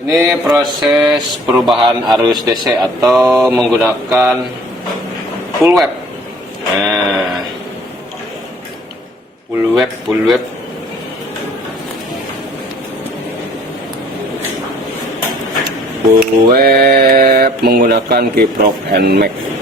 Ini proses perubahan arus DC atau menggunakan full web. Nah, full web. Full web menggunakan kiprok NMAX.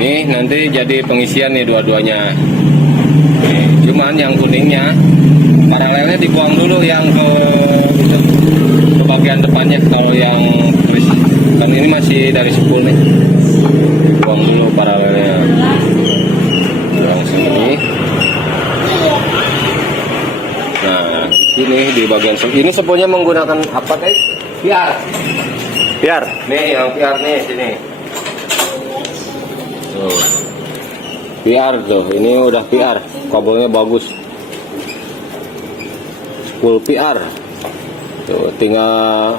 Nih nanti jadi pengisian nih dua-duanya. Cuman yang kuningnya paralelnya dibuang dulu yang ke bagian depannya. Kalau yang kan ini masih dari spool nih, buang dulu paralelnya. Buang sini. Nah ini di bagian ini spoolnya menggunakan apa guys? PR. Nih yang PR nih sini. Tuh. PR tuh, ini udah PR, kabelnya bagus, full PR. Tuh, tinggal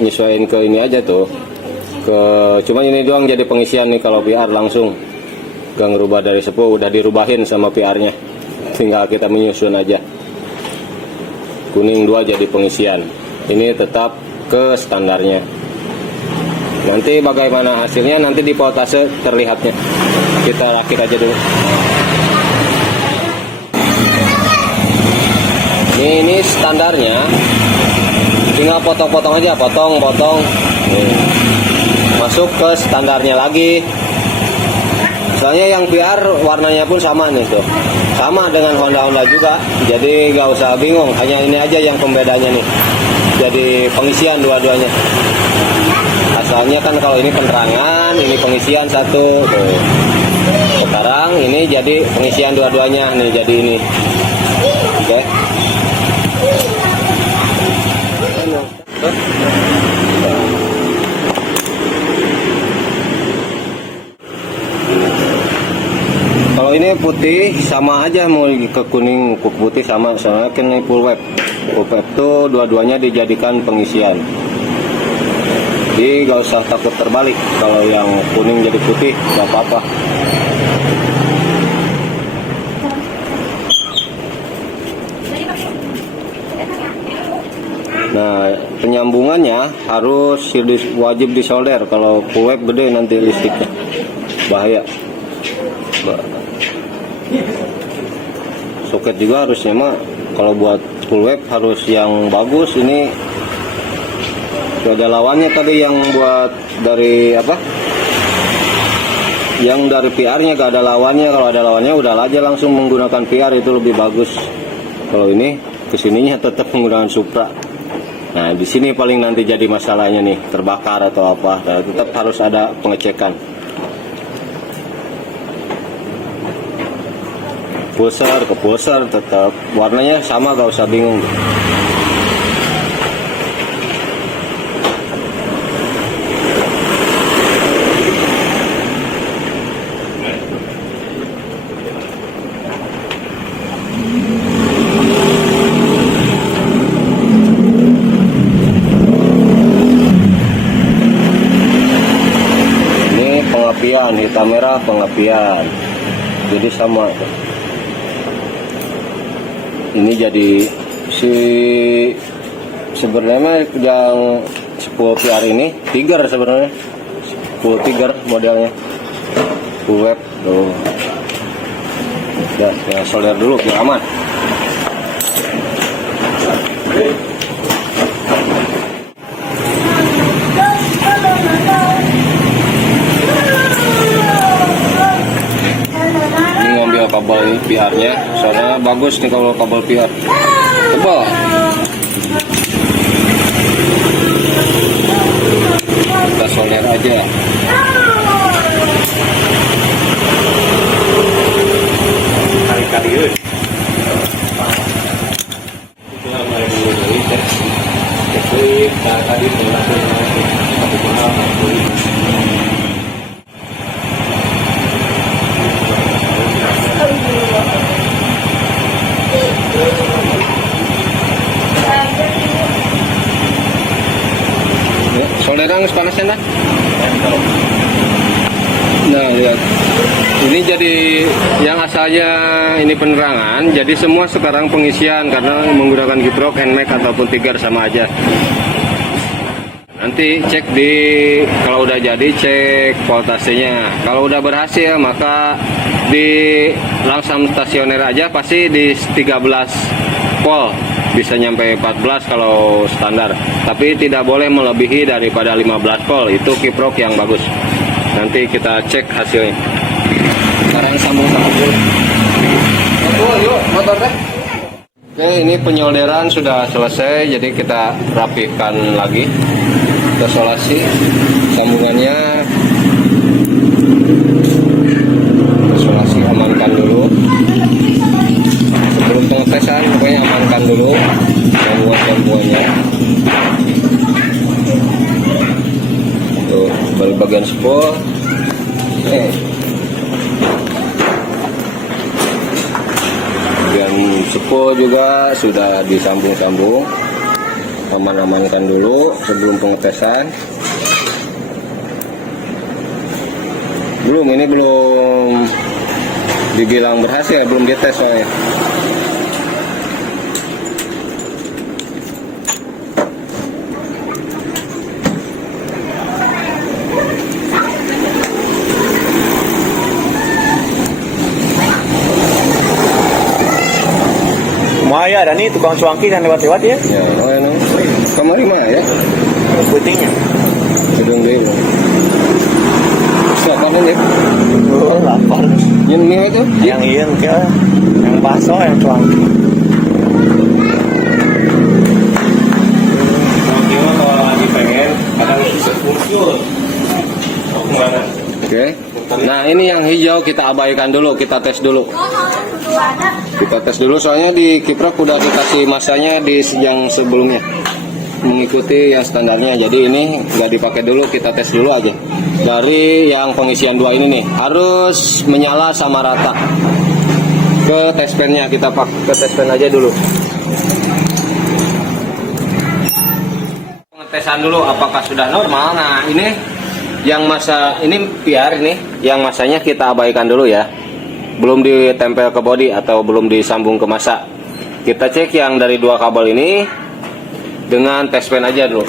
nyesuaiin ke ini aja tuh, cuma ini doang jadi pengisian nih. Kalau PR langsung gak ngerubah dari sepuh, udah dirubahin sama PR-nya, tinggal kita menyusun aja. Kuning 2 jadi pengisian, ini tetap ke standarnya. Nanti bagaimana hasilnya nanti di voltase terlihatnya. Kita rakit aja dulu. Ini standarnya, tinggal potong-potong aja, potong. Masuk ke standarnya lagi. Soalnya yang PR warnanya pun sama nih tuh, sama dengan Honda juga. Jadi gak usah bingung, hanya ini aja yang pembedanya nih. Jadi pengisian dua-duanya. Asalnya kan kalau ini penerangan, ini pengisian satu tuh. Sekarang ini jadi pengisian dua-duanya nih, jadi ini. Oke. Kalau ini putih sama aja, mau ke kuning ke putih sama, soalnya kan ini full web. Full web tuh dua-duanya dijadikan pengisian. Jadi gak usah takut terbalik, kalau yang kuning jadi putih gak apa-apa. Nah penyambungannya harus wajib disolder. Kalau full web gede nanti listriknya bahaya. Soket juga harusnya mah kalau buat full web harus yang bagus. Ini ada lawannya tadi yang buat dari apa, yang dari PR-nya gak ada lawannya. Kalau ada lawannya udah aja langsung menggunakan PR, itu lebih bagus. Kalau ini kesininya tetap menggunakan Supra. Nah di sini paling nanti jadi masalahnya nih, terbakar atau apa. Nah, tetap harus ada pengecekan. Pusar ke pusar tetap warnanya sama, gak usah bingung. Pengapian hitam merah, pengapian jadi sama. Ini jadi sebenarnya yang 10 PR ini Tiger, sebenarnya full Tiger modelnya, full web tuh. Ya solder dulu biar aman. Kabel PR-nya, soalnya bagus nih kalau kabel PR tebal. Kita solder aja. Kali-kali tadi Thank you. penyolderan panasnya dah. Nah lihat, ini jadi yang asalnya ini penerangan, jadi semua sekarang pengisian karena menggunakan kiprok, NMAX ataupun Tiger sama aja. Nanti cek kalau udah jadi cek voltasenya. Kalau udah berhasil maka di langsung stasioner aja pasti di 13 volt, bisa nyampe 14 kalau standar. Tapi tidak boleh melebihi daripada 15 volt, itu kiprok yang bagus. Nanti kita cek hasilnya. Sekarang sambung dulu. Yuk, motor deh. Oke, ini penyolderan sudah selesai, jadi kita rapikan lagi. Isolasi sambungannya, isolasi amankan dulu sebelum pengetesan, pokoknya amankan dulu sambungannya. Tuh bagian spool, bagian spool juga sudah disambung-sambung. Aman-amankan dulu sebelum pengetesan. Ini belum dibilang berhasil, belum dites soalnya. Maya ada nih tukang cuangki yang lewat-lewat ya. Ya, kamari mah ya. Putihnya. Sedang deh. Siapa nih? Oh, lapar. Yang ini itu? Yang ieu ke yang baso yang cuangki. Cuangki mah kalau lagi pengen kadang bisa muncul. Kemana? Oke. Nah, ini yang hijau kita abaikan dulu, kita tes dulu. Kita tes dulu soalnya di kiprok udah dikasih masanya di yang sebelumnya, mengikuti yang standarnya. Jadi ini nggak dipakai dulu, kita tes dulu aja. Dari yang pengisian 2 ini nih harus menyala sama rata. Ke test pen-nya kita pakai ke test pen aja dulu. Pengetesan dulu apakah sudah normal. Nah ini yang masa ini PR ini yang masanya kita abaikan dulu ya. Belum ditempel ke bodi atau belum disambung ke masa. Kita cek yang dari 2 kabel ini dengan test pen aja dulu.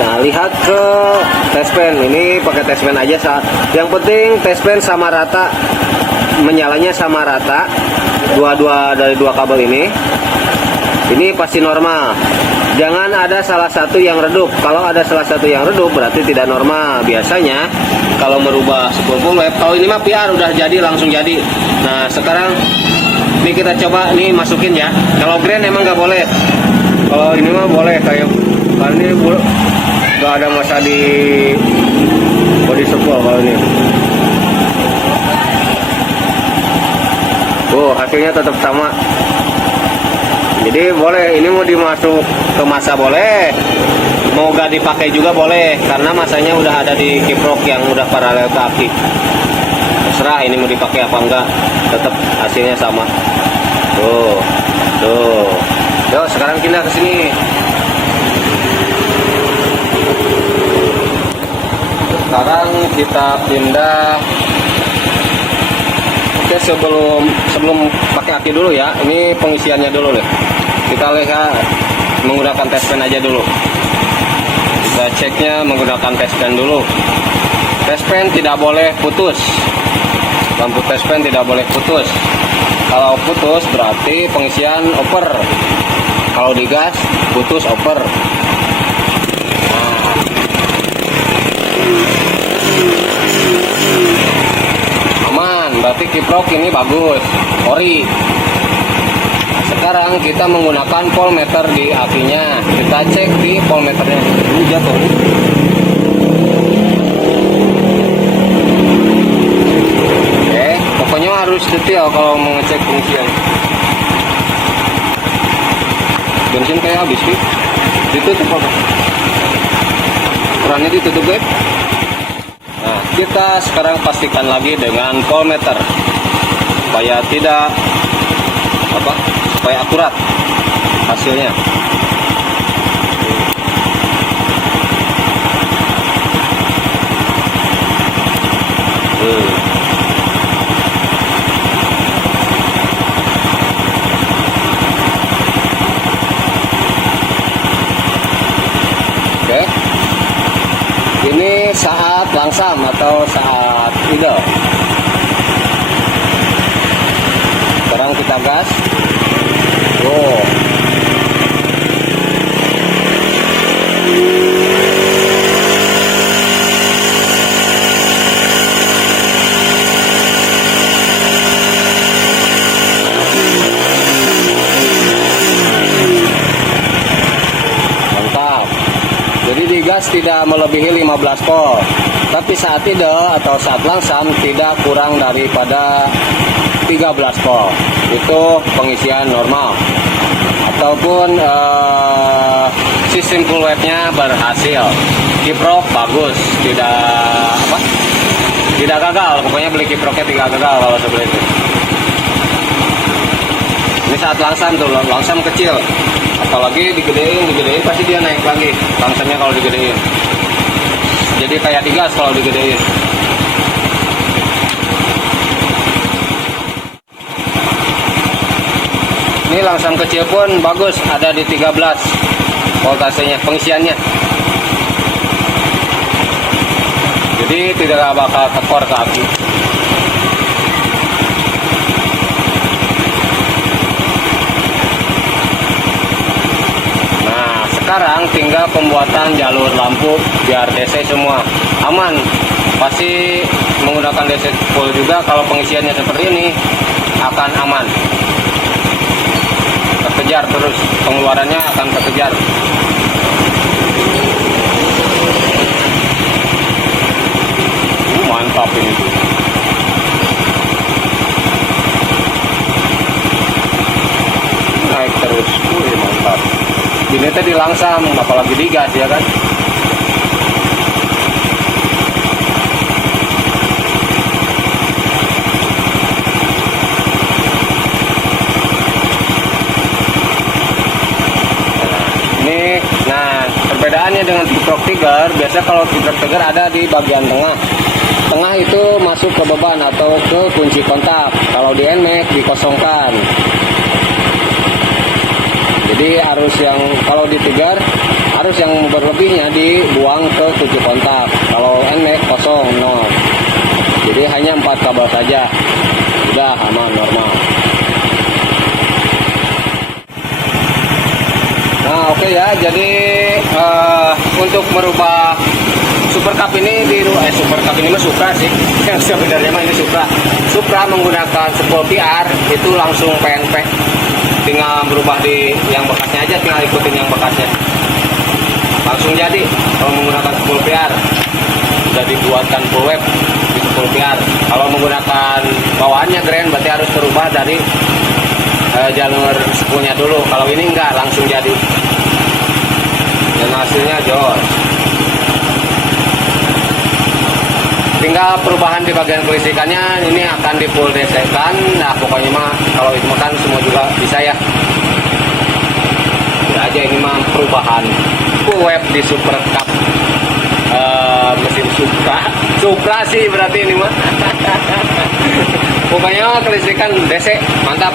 Nah, lihat ke test pen ini pakai test pen aja saat. Yang penting test pen sama rata, menyalanya sama rata. Dari dua kabel ini pasti normal. Jangan ada salah satu yang redup. Kalau ada salah satu yang redup berarti tidak normal. Biasanya kalau merubah spool web, kalau ini mah PR udah jadi langsung jadi. Nah sekarang ini kita coba nih masukin ya. Kalau grand emang nggak boleh. Kalau ini mah boleh kayak ini nggak ada masa di body spool kalau ini. Hasilnya tetap sama. Jadi boleh, ini mau dimasuk ke masa boleh, mau gak dipakai juga boleh, karena masanya udah ada di kiprok yang udah paralel ke aki. Terserah ini mau dipakai apa enggak, tetap hasilnya sama. Tuh. Yuk sekarang pindah ke sini. Sekarang kita pindah. Oke, sebelum pakai aki dulu ya, ini pengisiannya dulu nih. Kita lihat menggunakan test pen aja dulu. Kita ceknya menggunakan test pen dulu. Test pen tidak boleh putus. Lampu test pen tidak boleh putus. Kalau putus berarti pengisian over. Kalau digas putus over. Berarti kiprok ini bagus, ori. Sekarang kita menggunakan voltmeter di akinya. Kita cek di voltmeternya. Ini jatuh. Oke, pokoknya harus detail kalau mengecek fungsinya. Bensin kayak habis sih. Ditutup apa? Kerannya ditutup guys. Nah, kita sekarang pastikan lagi dengan voltmeter supaya tidak supaya akurat hasilnya. Oke, ini saat langsam atau saat idle. Sekarang kita gas. Oh. Mantap. Jadi digas tidak melebihi 15 volt. Tapi saat idle atau saat langsam tidak kurang daripada 13 volt. Itu pengisian normal. Ataupun sistem full wave-nya berhasil. Kiprok bagus, tidak gagal. Pokoknya beli kiproknya tidak gagal kalau seperti itu. Ini saat langsam tuh, langsam kecil. Apalagi digedein pasti dia naik lagi. Langsamnya kalau digedein. Jadi kayak digas kalau digedein. Ini langsam kecil pun bagus, ada di 13 voltasenya, pengisiannya. Jadi tidak bakal tekor ke aki. Nah, sekarang tinggal pembuatan jalur lampu biar DC semua aman. Pasti menggunakan DC full juga, kalau pengisiannya seperti ini akan aman. Terkejar terus, pengeluarannya akan terkejar. Mantap ini tuh. Naik terus, mantap. Ini tadi langsam, apalagi digas ya kan. Nah, perbedaannya dengan kiprok trigger, biasa kalau kiprok trigger ada di bagian tengah. Tengah itu masuk ke beban atau ke kunci kontak. Kalau di NMAX dikosongkan. Jadi arus yang kalau di trigger, arus yang berlebihnya dibuang ke kunci kontak. Kalau NMAX kosong, nol. Jadi hanya 4 kabel saja. Udah aman, normal. Nah, oke ya, jadi untuk merubah Super Cup ini Super Cup ini mah Supra sih. Yang sebenarnya mah ini Supra menggunakan 10 PR itu langsung PNP. Tinggal berubah di yang bekasnya aja, tinggal ikutin yang bekasnya. Langsung jadi kalau menggunakan 10 PR. Sudah dibuatkan full wave di 10 PR. Kalau menggunakan bawaannya Grand berarti harus berubah dari jalur sepulnya dulu. Kalau ini enggak, langsung jadi. Dan hasilnya jos. Tinggal perubahan di bagian kelistrikannya, ini akan di full DC kan. Nah, pokoknya mah kalau itu makan semua juga bisa ya. Ya aja ini mah perubahan full wave di Super Cup. Mesin Supra sih berarti ini mah. Pokoknya kelistrikan DC mantap.